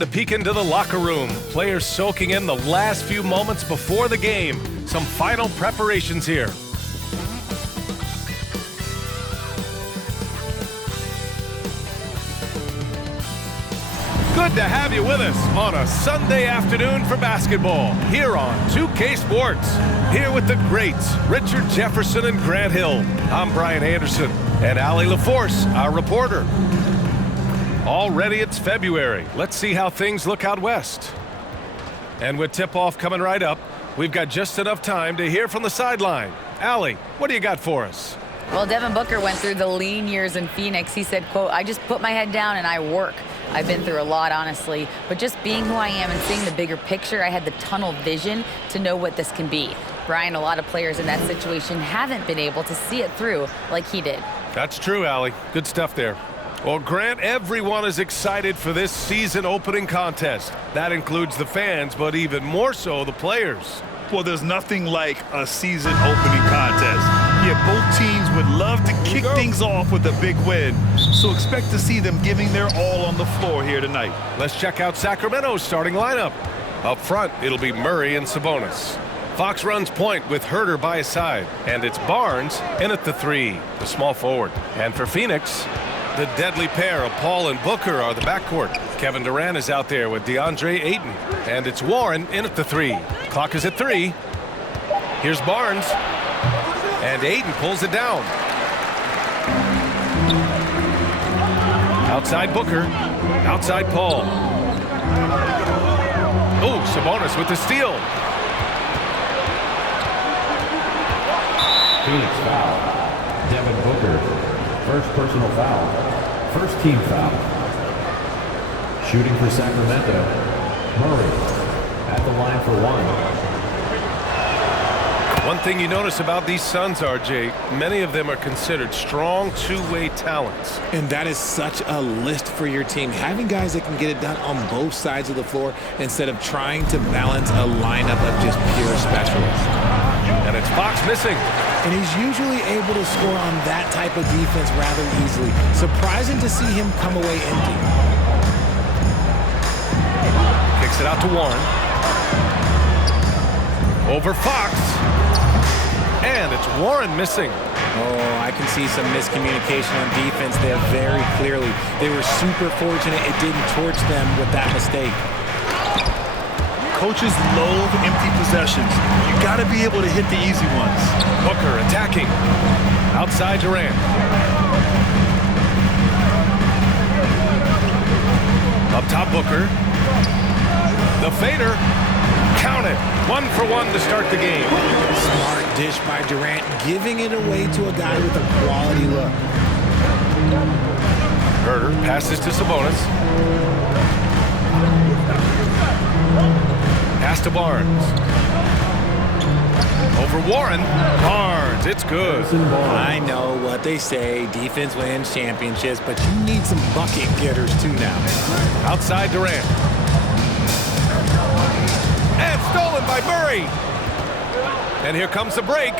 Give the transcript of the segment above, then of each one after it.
to peek into the locker room. Players soaking in the last few moments before the game. Some final preparations here. Good to have you with us on a Sunday afternoon for basketball here on 2K Sports. Here with the greats, Richard Jefferson and Grant Hill. I'm Brian Anderson and Allie LaForce, our reporter. Already it's February. Let's see how things look out west. And with tip-off coming right up, we've got just enough time to hear from the sideline. Allie, what do you got for us? Well, Devin Booker went through the lean years in Phoenix. He said, quote, "I just put my head down and I work. I've been through a lot, honestly, but just being who I am and seeing the bigger picture, I had the tunnel vision to know what this can be." Brian, a lot of players in that situation haven't been able to see it through like he did. That's true, Allie. Good stuff there. Well, Grant, everyone is excited for this season opening contest. That includes the fans, but even more so the players. Well, there's nothing like a season opening contest. Yeah, both teams would love to kick things off with a big win, so expect to see them giving their all on the floor here tonight. Let's check out Sacramento's starting lineup. Up front, it'll be Murray and Sabonis. Fox runs point with Herter by his side, and it's Barnes in at the 3, the small forward. And for Phoenix, the deadly pair of Paul and Booker are the backcourt. Kevin Durant is out there with DeAndre Ayton, and it's Warren in at the 3. Clock is at 3. Here's Barnes, and Ayton pulls it down. Outside Booker, outside Paul. Oh, Sabonis with the steal. Phoenix foul. Devin Booker, first personal foul. First team foul. Shooting for Sacramento, Murray at the line for 1. One thing you notice about these Suns, RJ, many of them are considered strong two-way talents. And that is such a list for your team. Having guys that can get it done on both sides of the floor instead of trying to balance a lineup of just pure specialists. And it's Fox missing. And he's usually able to score on that type of defense rather easily. Surprising to see him come away empty. Kicks it out to Warren. Over Fox. And it's Warren missing. Oh, I can see some miscommunication on defense there very clearly. They were super fortunate it didn't torch them with that mistake. Coaches loathe empty possessions. You got to be able to hit the easy ones. Booker attacking. Outside Durant. Up top Booker. The fader. Count it. 1 for 1 to start the game. Smart dish by Durant, giving it away to a guy with a quality look. Herter passes to Sabonis. Pass to Barnes. Over Warren. Barnes, it's good. I know what they say, defense wins championships, but you need some bucket getters too now. Outside Durant. And stolen by Murray. And here comes the break.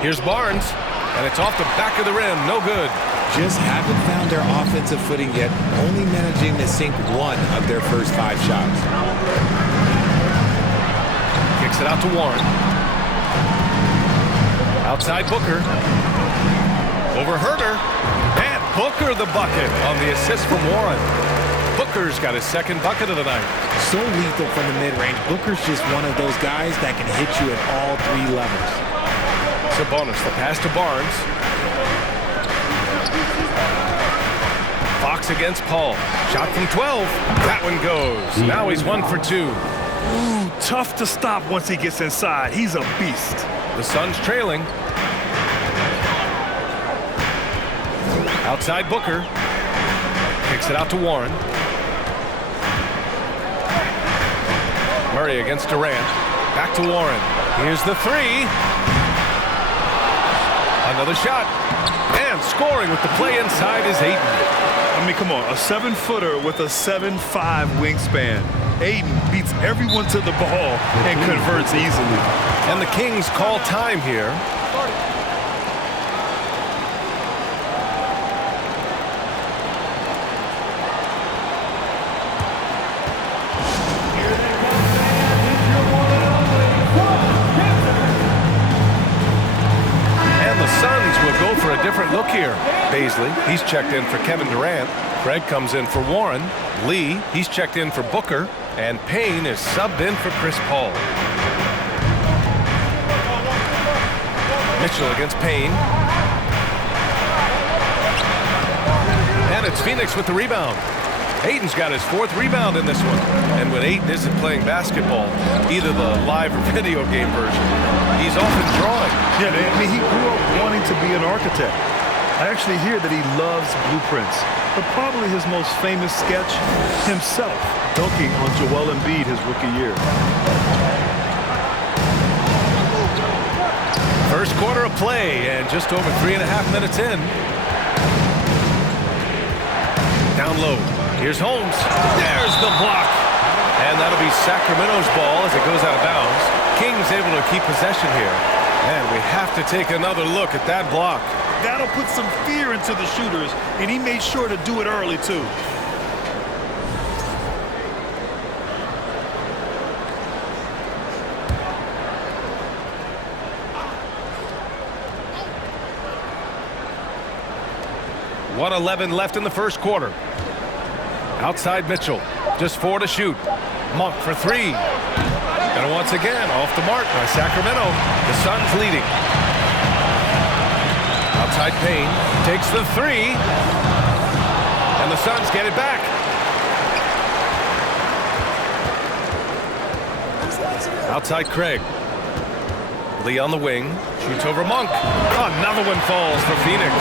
Here's Barnes, and it's off the back of the rim. No good. Just haven't found their offensive footing yet, only managing to sink 1 of their first 5 shots. Kicks it out to Warren. Outside Booker. Over Herter. And Booker the bucket on the assist from Warren. Booker's got his second bucket of the night. So lethal from the mid-range. Booker's just one of those guys that can hit you at all 3 levels. Sabonis, the pass to Barnes. Fox against Paul. Shot from 12. That one goes. Now he's 1 for 2. Ooh, tough to stop once he gets inside. He's a beast. The Suns trailing. Outside Booker. Kicks it out to Warren. Murray against Durant. Back to Warren. Here's the 3. Another shot. And scoring with the play inside is Ayton. I mean, come on. A 7-footer with a 7'5" wingspan. Ayton beats everyone to the ball and converts easily. And the Kings call time here. different look here. Baisley, he's checked in for Kevin Durant. Craig comes in for Warren. Lee, he's checked in for Booker. And Payne is subbed in for Chris Paul. Mitchell against Payne. And it's Phoenix with the rebound. Ayton's got his 4th rebound in this one. And when Ayton isn't playing basketball, either the live or video game version, he's often drawing. Yeah, I mean, he grew up wanting to be an architect. I actually hear that he loves blueprints. But probably his most famous sketch, himself dunking on Joel Embiid his rookie year. First quarter of play and just over 3.5 minutes in. Down low. Here's Holmes. There's the block. And that'll be Sacramento's ball as it goes out of bounds. Kings able to keep possession here. And we have to take another look at that block. That'll put some fear into the shooters, and he made sure to do it early, too. .111 left in the first quarter. Outside Mitchell. Just 4 to shoot. Monk for 3. And once again, off the mark by Sacramento. The Suns leading. Outside Payne. Takes the 3. And the Suns get it back. Outside Craig. Lee on the wing. Shoots over Monk. Another one falls for Phoenix.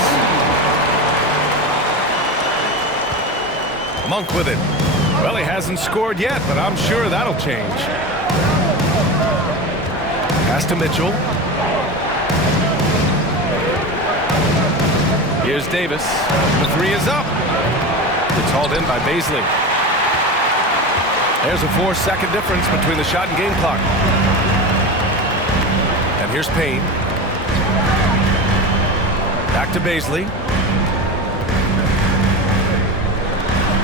Monk with it. Well, he hasn't scored yet, but I'm sure that'll change. Pass to Mitchell. Here's Davis. The 3 is up. It's hauled in by Baisley. There's a 4-second difference between the shot and game clock. And here's Payne. Back to Baisley.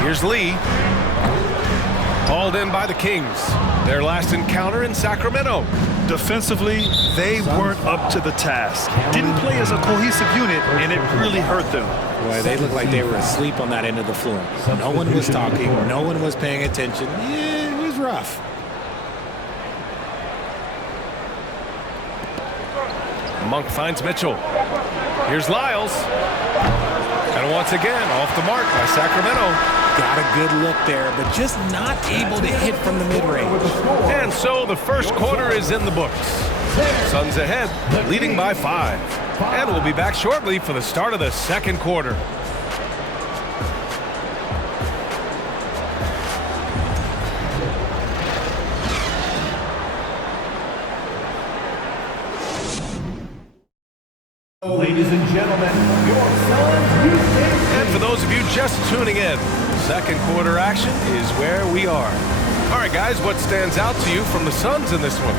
Here's Lee. Hauled in by the Kings. Their last encounter in Sacramento. Defensively, they weren't up to the task. Didn't play as a cohesive unit, and it really hurt them. Boy, they looked like they were asleep on that end of the floor. No one was talking. No one was paying attention. Yeah, it was rough. Monk finds Mitchell. Here's Lyles. And once again, off the mark by Sacramento. Got a good look there, but just not able to hit from the mid-range. And so the first quarter is in the books. Suns ahead, leading by 5. And we'll be back shortly for the start of the second quarter. Ladies and gentlemen, your Suns Houston. And for those of you just tuning in, second quarter action is where we are. All right, guys, what stands out to you from the Suns in this one?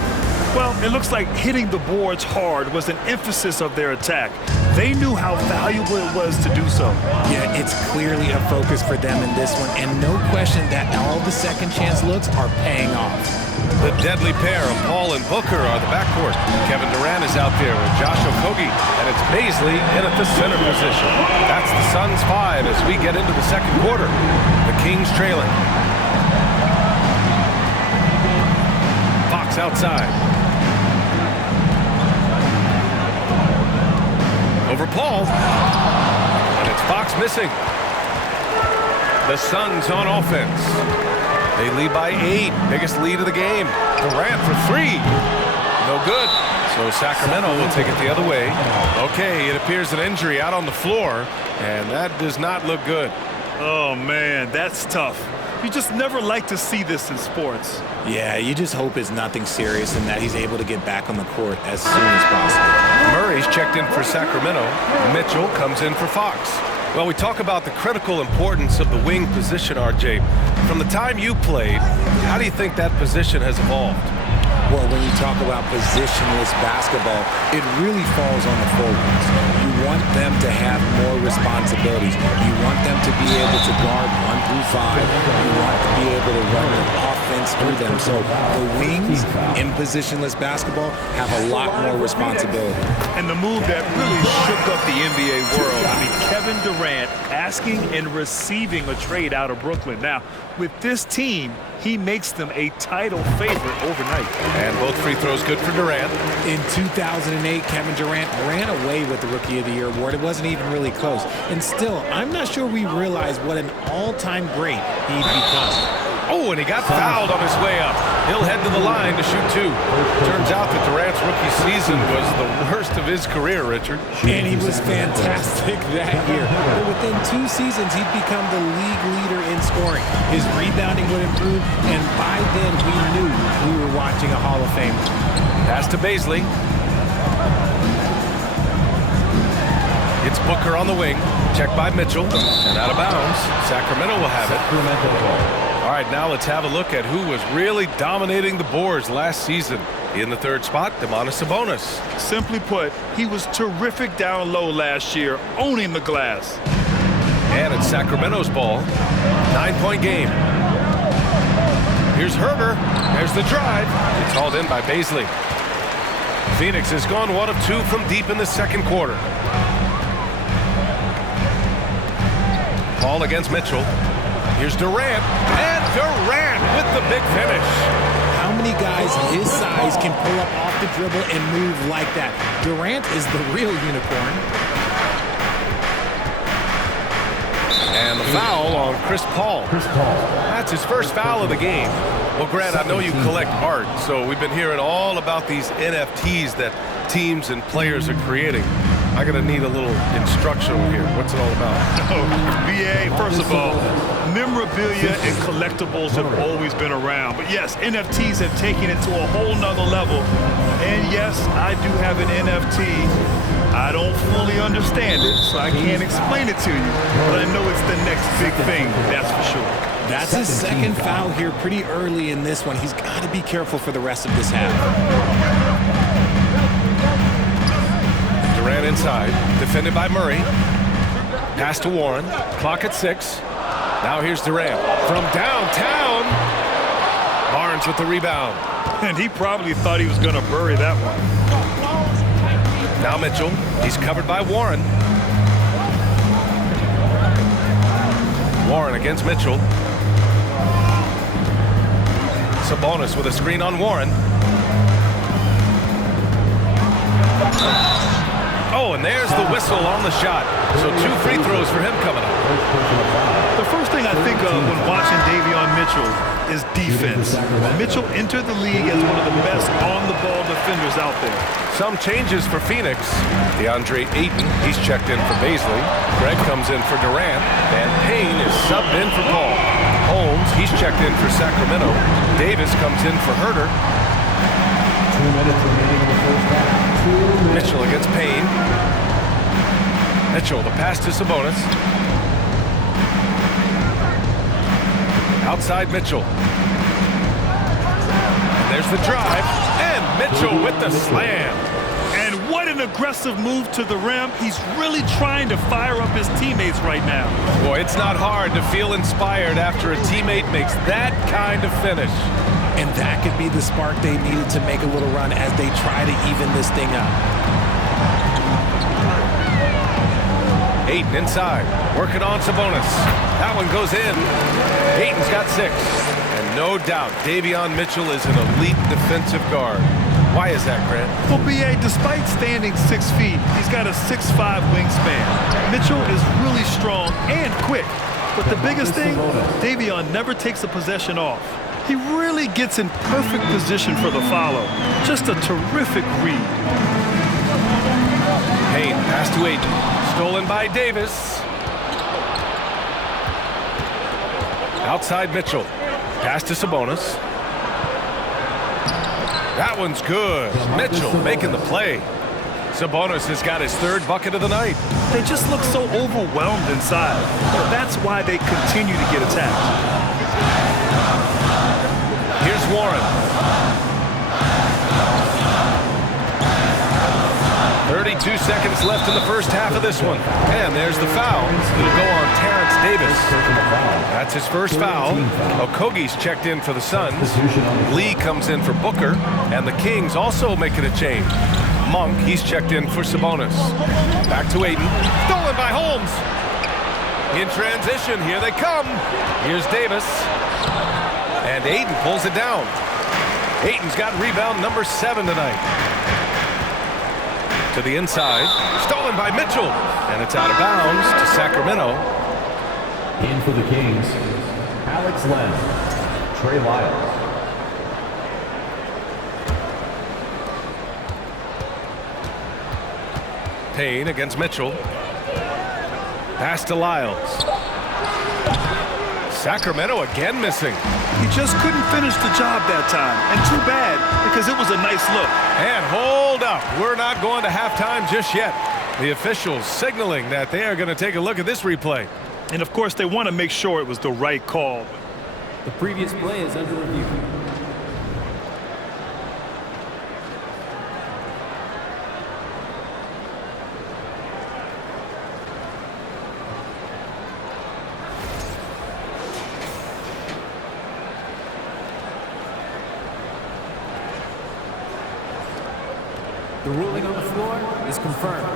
Well, it looks like hitting the boards hard was an emphasis of their attack. They knew how valuable it was to do so. Yeah, it's clearly a focus for them in this one, and no question that all the second chance looks are paying off. The deadly pair of Paul and Booker are the backcourt. Kevin Durant is out there with Josh Okogie, and it's Baisley in at the center position. That's the Suns 5 as we get into the second quarter. The Kings trailing. Fox outside. Over Paul. And it's Fox missing. The Suns on offense. They lead by 8. Biggest lead of the game. Durant for 3. No good. So Sacramento will take it the other way. Okay, it appears an injury out on the floor, and that does not look good. Oh, man, that's tough. You just never like to see this in sports. Yeah, you just hope it's nothing serious and that he's able to get back on the court as soon as possible. Murray's checked in for Sacramento. Mitchell comes in for Fox. Well, we talk about the critical importance of the wing position, RJ. From the time you played, how do you think that position has evolved? Well, when you talk about positionless basketball, it really falls on the forwards. You want them to have more responsibilities. You want them to be able to guard 1 through 5. You want to be able to run the offense through them. So the wings in positionless basketball have a lot more responsibility. And the move that really shook up the NBA world Durant asking and receiving a trade out of Brooklyn. Now, with this team, he makes them a title favorite overnight. And both free throws good for Durant. In 2008, Kevin Durant ran away with the Rookie of the Year award. It wasn't even really close. And still, I'm not sure we realize what an all-time great he'd become. Oh, and he got fouled on his way up. He'll head to the line to shoot two. Turns out that Durant's rookie season was the worst of his career, Richard. And he was fantastic that year. But within 2 seasons, he'd become the league leader in scoring. His rebounding would improve, and by then we knew we were watching a Hall of Fame. Pass to Baisley. It's Booker on the wing. Checked by Mitchell. And out of bounds. Sacramento will have it. All right, now let's have a look at who was really dominating the boards last season. In the third spot, Domantas Sabonis. Simply put, he was terrific down low last year, owning the glass. And it's Sacramento's ball. 9-point game. Here's Herder. There's the drive. It's hauled in by Baisley. Phoenix has gone 1 of 2 from deep in the second quarter. Paul against Mitchell. Here's Durant. And Durant with the big finish. How many guys his size can pull up off the dribble and move like that? Durant is the real unicorn. And the foul on Chris Paul. That's his first foul of the game. Well, Grant, I know you collect art, so we've been hearing all about these NFTs that teams and players are creating. I'm going to need a little instructional here. What's it all about? Oh, BA, first of all, memorabilia and collectibles have always been around. But yes, NFTs have taken it to a whole nother level. And yes, I do have an NFT. I don't fully understand it, so I can't explain it to you. But I know it's the next big thing, that's for sure. That's his second foul here pretty early in this one. He's got to be careful for the rest of this half. Durant inside, defended by Murray. Pass to Warren. Clock at 6. Now here's Durant from downtown. Barnes with the rebound. And he probably thought he was going to bury that one. Now Mitchell. He's covered by Warren. Warren against Mitchell. Sabonis with a screen on Warren. Oh, and there's the whistle on the shot. So 2 free throws for him coming up. The first thing I think of when watching Davion Mitchell is defense. Mitchell entered the league as one of the best on-the-ball defenders out there. Some changes for Phoenix. DeAndre Ayton, he's checked in for Baisley. Greg comes in for Durant. And Payne is subbed in for Paul. Holmes, he's checked in for Sacramento. Davis comes in for Herder. 2 minutes remaining in the first half. Mitchell against Payne. Mitchell, the pass to Sabonis. Outside Mitchell. And there's the drive. And Mitchell with the slam. And what an aggressive move to the rim. He's really trying to fire up his teammates right now. Boy, it's not hard to feel inspired after a teammate makes that kind of finish. And that could be the spark they needed to make a little run as they try to even this thing up. Ayton inside, working on Sabonis. That one goes in. Ayton's got 6. And no doubt, Davion Mitchell is an elite defensive guard. Why is that, Grant? Well, B.A., despite standing 6 feet, he's got a 6'5" wingspan. Mitchell is really strong and quick. But the biggest thing, Davion never takes a possession off. He really gets in perfect position for the follow. Just a terrific read. Payne, pass to Ayton. Stolen by Davis. Outside Mitchell. Pass to Sabonis. That one's good. Mitchell making the play. Sabonis has got his 3rd bucket of the night. They just look so overwhelmed inside. That's why they continue to get attacked. Here's Warren. 32 seconds left in the first half of this one. And there's the foul. It'll go on Terrence Davis. That's his first foul. Okogie's checked in for the Suns. Lee comes in for Booker. And the Kings also making a change. Monk, he's checked in for Sabonis. Back to Ayton. Stolen by Holmes. In transition, here they come. Here's Davis. And Ayton pulls it down. Ayton's got rebound number 7 tonight. To the inside. Stolen by Mitchell. And it's out of bounds to Sacramento. In for the Kings, Alex Len, Trey Lyles. Payne against Mitchell. Pass to Lyles. Sacramento again missing. He just couldn't finish the job that time. And too bad, because it was a nice look. And hold up. We're not going to halftime just yet. The officials signaling that they are going to take a look at this replay. And, of course, they want to make sure it was the right call. The previous play is under review. The ruling on the floor is confirmed.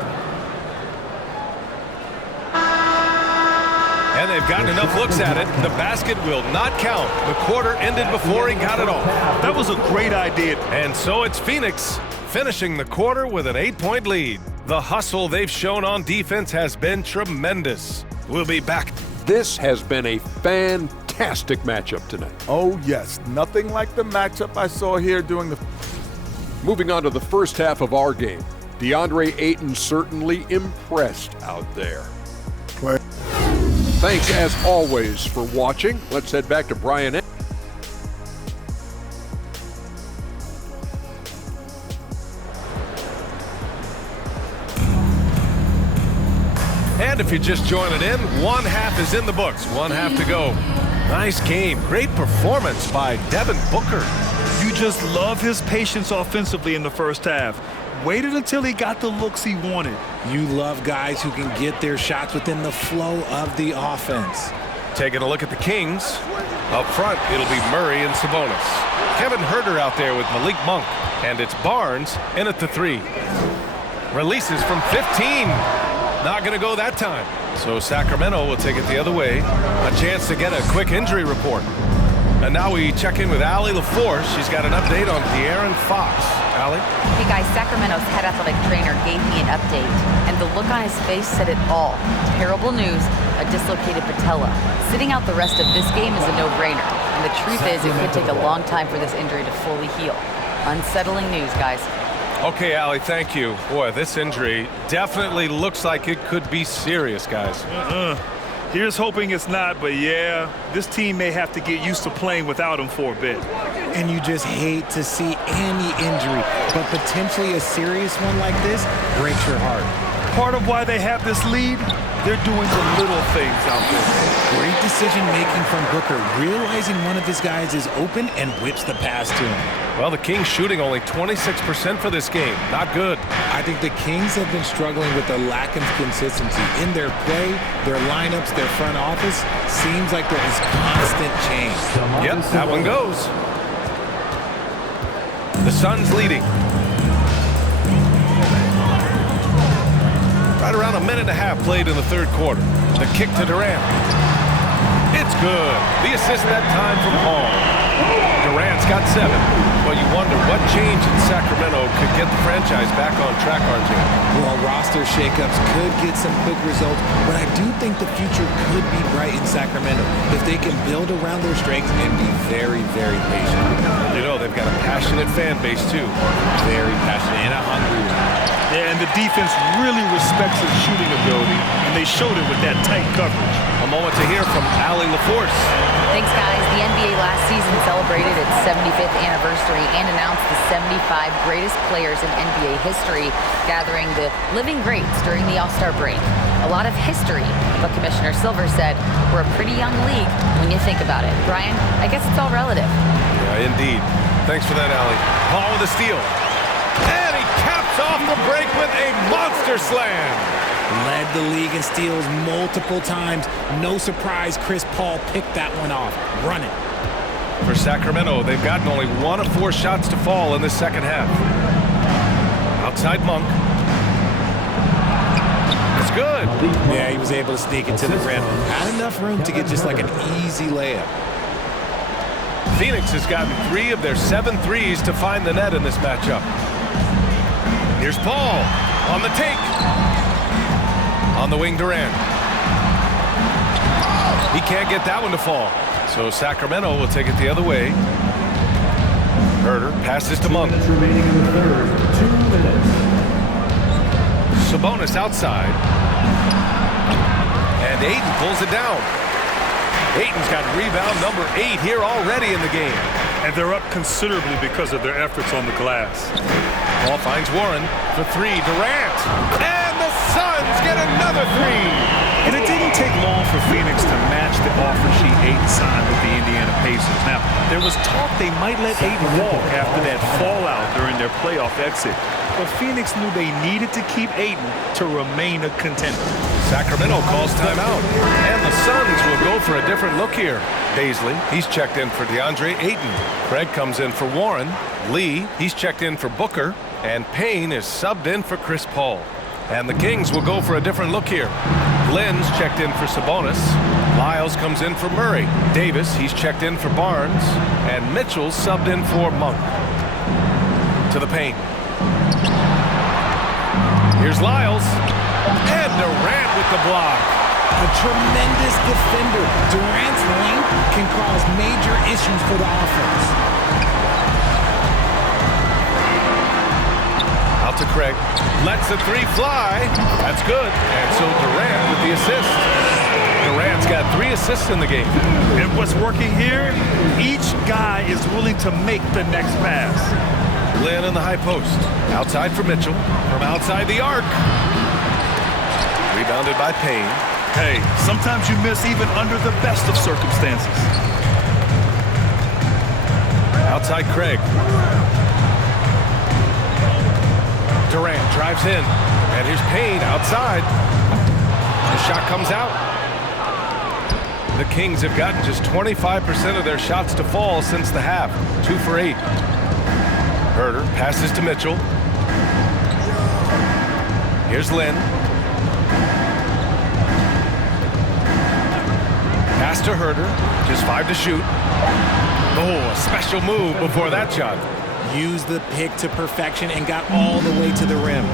And they've gotten enough looks at it. The basket will not count. The quarter ended before he got it off. That was a great idea. And so it's Phoenix finishing the quarter with an 8-point lead. The hustle they've shown on defense has been tremendous. We'll be back. This has been a fantastic matchup tonight. Oh, yes. Nothing like the matchup I saw here during the... Moving on to the first half of our game. DeAndre Ayton certainly impressed out there. Right. Thanks, as always, for watching. Let's head back to Brian. And if you're just joining in, one half is in the books. One half to go. Nice game. Great performance by Devin Booker. You just love his patience offensively in the first half. Waited until he got the looks he wanted. You love guys who can get their shots within the flow of the offense. Taking a look at the Kings. Up front, it'll be Murray and Sabonis. Kevin Huerter out there with Malik Monk. And it's Barnes in at the 3. Releases from 15. Not going to go that time. So Sacramento will take it the other way. A chance to get a quick injury report. And now we check in with Allie LaForce. She's got an update on De'Aaron Fox. Allie? Hey guys, Sacramento's head athletic trainer gave me an update, and the look on his face said it all. Terrible news, a dislocated patella. Sitting out the rest of this game is a no-brainer, and the truth is it could take a long time for this injury to fully heal. Unsettling news, guys. Okay, Allie, thank you. Boy, this injury definitely looks like it could be serious, guys. Here's hoping it's not, but yeah, this team may have to get used to playing without him for a bit. And you just hate to see any injury, but potentially a serious one like this breaks your heart. Part of why they have this lead, they're doing the little things out there. Great decision-making from Booker, realizing one of his guys is open and whips the pass to him. Well, the Kings shooting only 26% for this game. Not good. I think the Kings have been struggling with the lack of consistency in their play, their lineups, their front office. Seems like there is constant change. Yep, that one goes. The Suns leading. Right around a minute and a half played in the third quarter. The kick to Durant. It's good. The assist that time from Paul. Durant's got 7. Well, you wonder what change in Sacramento could get the franchise back on track, RJ. Well, roster shakeups could get some quick results, but I do think the future could be bright in Sacramento if they can build around their strengths and be very, very patient. You know, they've got a passionate fan base, too. Very passionate and a hungry one. Yeah, and the defense really respects his shooting ability, and they showed it with that tight coverage. A moment to hear from Allie LaForce. Thanks, guys. The NBA last season celebrated its 75th anniversary and announced the 75 greatest players in NBA history, gathering the living greats during the All-Star break. A lot of history, but Commissioner Silver said we're a pretty young league when you think about it. Brian, I guess it's all relative. Yeah, indeed. Thanks for that, Allie. Paul with a steal. And he caps off the break with a monster slam. Led the league in steals multiple times. No surprise Chris Paul picked that one off. Run it. For Sacramento, they've gotten only 1 of 4 shots to fall in the second half. Outside Monk. is good. Yeah, he was able to sneak it to the rim. Had enough room to get just like an easy layup. Phoenix has gotten 3 of their 7 threes to find the net in this matchup. Here's Paul on the take. On the wing, Durant. He can't get that one to fall. So Sacramento will take it the other way. Herder passes to Monk. 2 minutes remaining in the third. 2 minutes. Sabonis outside. And Ayton pulls it down. Ayton's got rebound number 8 here already in the game. And they're up considerably because of their efforts on the glass. Ball finds Warren for 3. Durant. And the Suns get another 3. And it didn't take long for Phoenix to match the offer sheet Ayton signed with the Indiana Pacers. Now, there was talk they might let Ayton walk after that fallout during their playoff exit. But Phoenix knew they needed to keep Ayton to remain a contender. Sacramento calls timeout. And the Suns will go for a different look here. Paisley, he's checked in for DeAndre Ayton. Craig comes in for Warren. Lee, he's checked in for Booker. And Payne is subbed in for Chris Paul. And the Kings will go for a different look here. Glenn's checked in for Sabonis. Lyles comes in for Murray. Davis, he's checked in for Barnes. And Mitchell's subbed in for Monk. To the paint. Here's Lyles. And Durant with the block. A tremendous defender. Durant's length can cause major issues for the offense. Out to Craig. Lets the 3 fly. That's good. And so Durant with the assist. Durant's got 3 assists in the game. And what's working here, each guy is willing to make the next pass. Glenn in the high post. Outside for Mitchell. From outside the arc. Rebounded by Payne. Hey, sometimes you miss even under the best of circumstances. Outside Craig. Durant drives in. And here's Payne outside. The shot comes out. The Kings have gotten just 25% of their shots to fall since the half. 2 for 8. Herder passes to Mitchell. Here's Lynn. Pass to Herder. Just 5 to shoot. Oh, a special move before that shot. Used the pick to perfection and got all the way to the rim.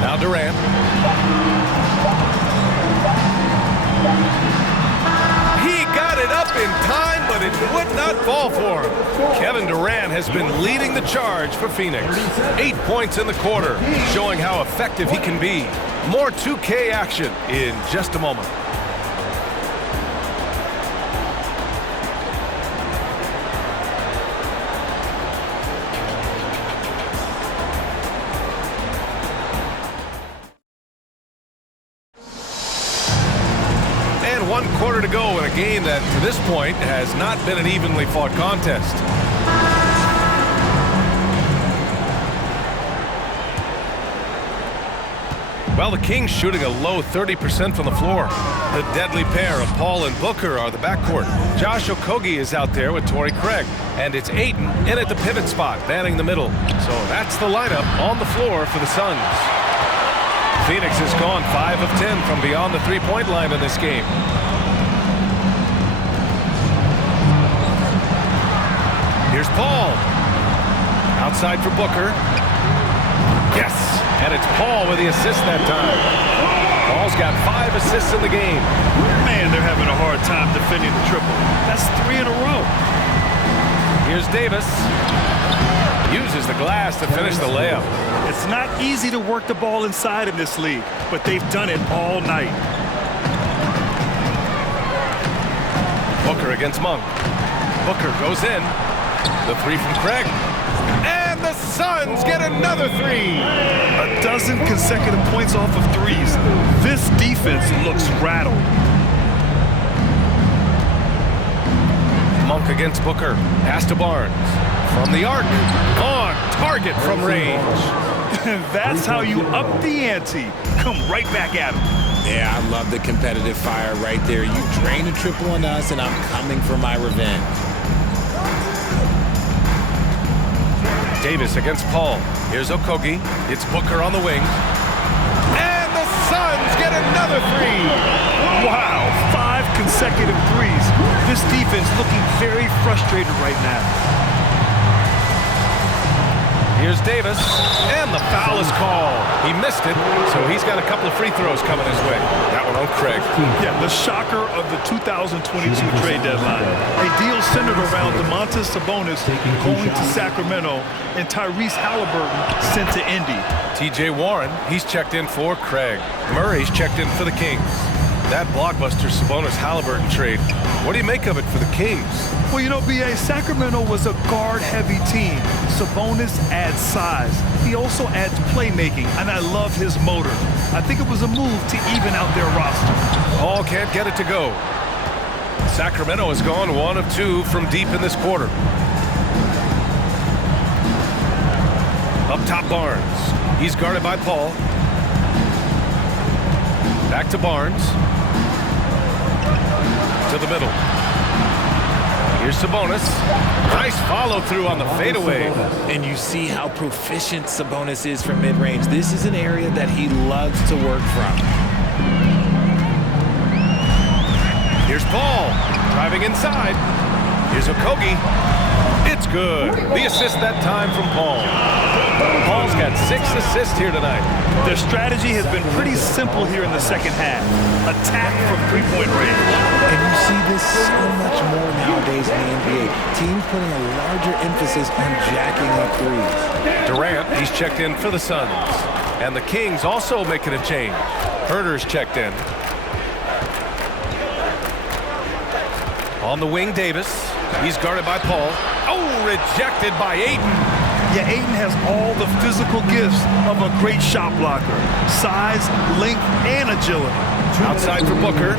Now Durant. He got it up in time, but it would not fall for him. Kevin Durant has been leading the charge for Phoenix. 8 points in the quarter, showing how effective he can be. More 2K action in just a moment. And 1 quarter to go in a game that, to this point, has not been an evenly fought contest. Well, the Kings shooting a low 30% from the floor. The deadly pair of Paul and Booker are the backcourt. Josh Okogie is out there with Torrey Craig. And it's Ayton in at the pivot spot, manning the middle. So that's the lineup on the floor for the Suns. Phoenix has gone 5 of 10 from beyond the three-point line in this game. Here's Paul. Outside for Booker. Yes, and it's Paul with the assist that time. Paul's got 5 assists in the game. Man, they're having a hard time defending the triple. That's 3 in a row. Here's Davis. Uses the glass to finish the layup. It's not easy to work the ball inside in this league, but they've done it all night. Booker against Monk. Booker goes in. The 3 from Craig. And the Suns get another 3. A dozen consecutive points off of threes. This defense looks rattled. Monk against Booker. Pass to Barnes. From the arc. On target from range. That's how you up the ante. Come right back at him. Yeah, I love the competitive fire right there. You drain a triple on us, and I'm coming for my revenge. Davis against Paul. Here's Okogie. It's Booker on the wing. And the Suns get another three. Wow, 5 consecutive threes. This defense looking very frustrated right now. Here's Davis, and the foul is called. He missed it, so he's got a couple of free throws coming his way. That one on Craig. Yeah, the shocker of the 2022 trade deadline. A deal centered around Domantas Sabonis going to Sacramento and Tyrese Halliburton sent to Indy. T.J. Warren, he's checked in for Craig. Murray's checked in for the Kings. That blockbuster Sabonis-Halliburton trade, what do you make of it for the Kings? Well, you know, B.A., Sacramento was a guard-heavy team. Sabonis adds size. He also adds playmaking, and I love his motor. I think it was a move to even out their roster. Paul can't get it to go. Sacramento has gone 1 of 2 from deep in this quarter. Up top, Barnes. He's guarded by Paul. Back to Barnes. To the middle. Here's Sabonis. Nice follow through on the fadeaway. And you see how proficient Sabonis is from mid-range. This is an area that he loves to work from. Here's Paul. Driving inside. Here's Okogie. It's good. The assist that time from Paul. Paul's got 6 assists here tonight. Their strategy has been pretty simple here in the second half. Attack from three-point range. And you see this so much more nowadays in the NBA. Teams putting a larger emphasis on jacking up threes. Durant, he's checked in for the Suns. And the Kings also making a change. Herder's checked in. On the wing, Davis. He's guarded by Paul. Oh, rejected by Ayton. Yeah, Ayton has all the physical gifts of a great shot blocker. Size, length, and agility. Outside for Booker.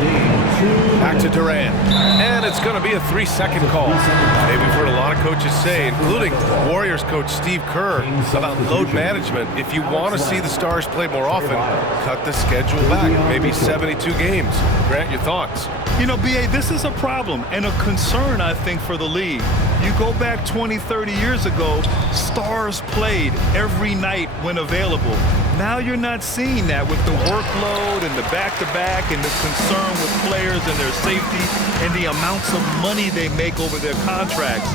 Back to Durant. And it's going to be a 3-second call. Hey, we've heard a lot of coaches say, including Warriors coach Steve Kerr, about load management. If you want to see the Stars play more often, cut the schedule back. Maybe 72 games. Grant, your thoughts? You know, B.A., this is a problem and a concern, I think, for the league. You go back 20, 30 years ago, Stars played every night when available. Now you're not seeing that with the workload and the back-to-back and the concern with players and their safety and the amounts of money they make over their contracts.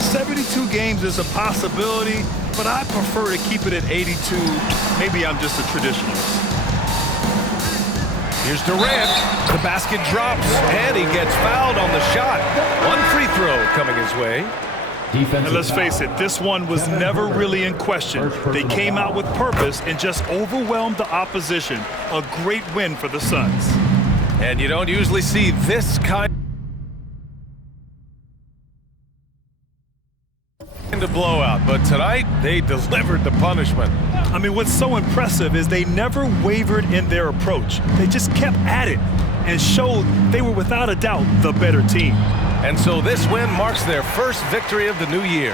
72 games is a possibility, but I prefer to keep it at 82. Maybe I'm just a traditionalist. Here's Durant. The basket drops, and he gets fouled on the shot. 1 free throw coming his way. And let's face it, this one was never really in question. They came out with purpose and just overwhelmed the opposition. A great win for the Suns. And you don't usually see this kind of blowout, but tonight they delivered the punishment. I mean, what's so impressive is they never wavered in their approach. They just kept at it and showed they were without a doubt the better team. And so this win marks their first victory of the new year.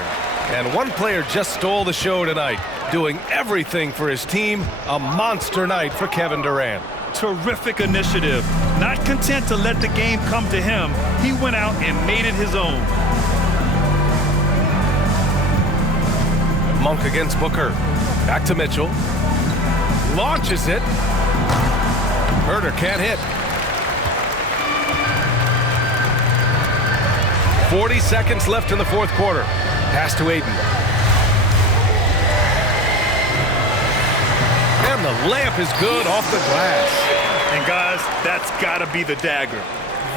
And one player just stole the show tonight, doing everything for his team. A monster night for Kevin Durant. Terrific initiative. Not content to let the game come to him, he went out and made it his own. Monk against Booker. Back to Mitchell. Launches it. Herder can't hit. 40 seconds left in the fourth quarter. Pass to Ayton. And the layup is good off the glass. And guys, that's got to be the dagger.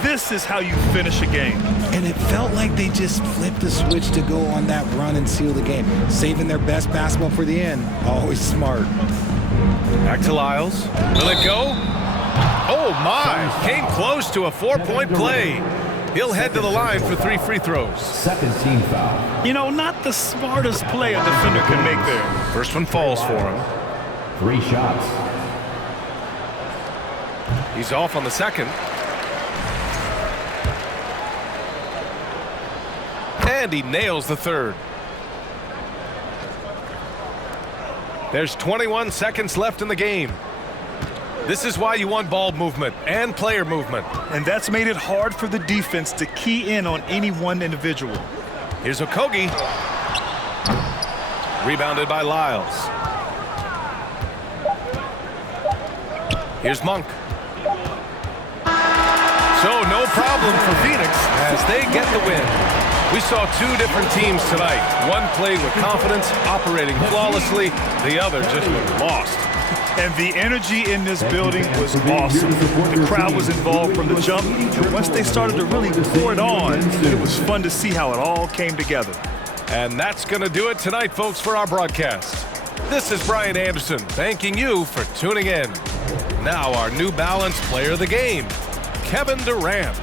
This is how you finish a game. And it felt like they just flipped the switch to go on that run and seal the game. Saving their best basketball for the end. Always smart. Back to Lyles. Will it go? Oh, my. Came close to a 4-point play. He'll head to the line for 3 free throws. Second team foul. You know, not the smartest play a defender can make there. First one falls for him. 3 shots. He's off on the second. And he nails the third. There's 21 seconds left in the game. This is why you want ball movement and player movement. And that's made it hard for the defense to key in on any one individual. Here's Okogie. Rebounded by Lyles. Here's Monk. So no problem for Phoenix as they get the win. We saw two different teams tonight. One played with confidence, operating flawlessly. The other just looked lost. And the energy in this building was awesome. The crowd was involved from the jump, and once they started to really pour it on, it was fun to see how it all came together. And that's going to do it tonight, folks, for our broadcast. This is Brian Anderson thanking you for tuning in. Now our New Balance player of the game, Kevin Durant.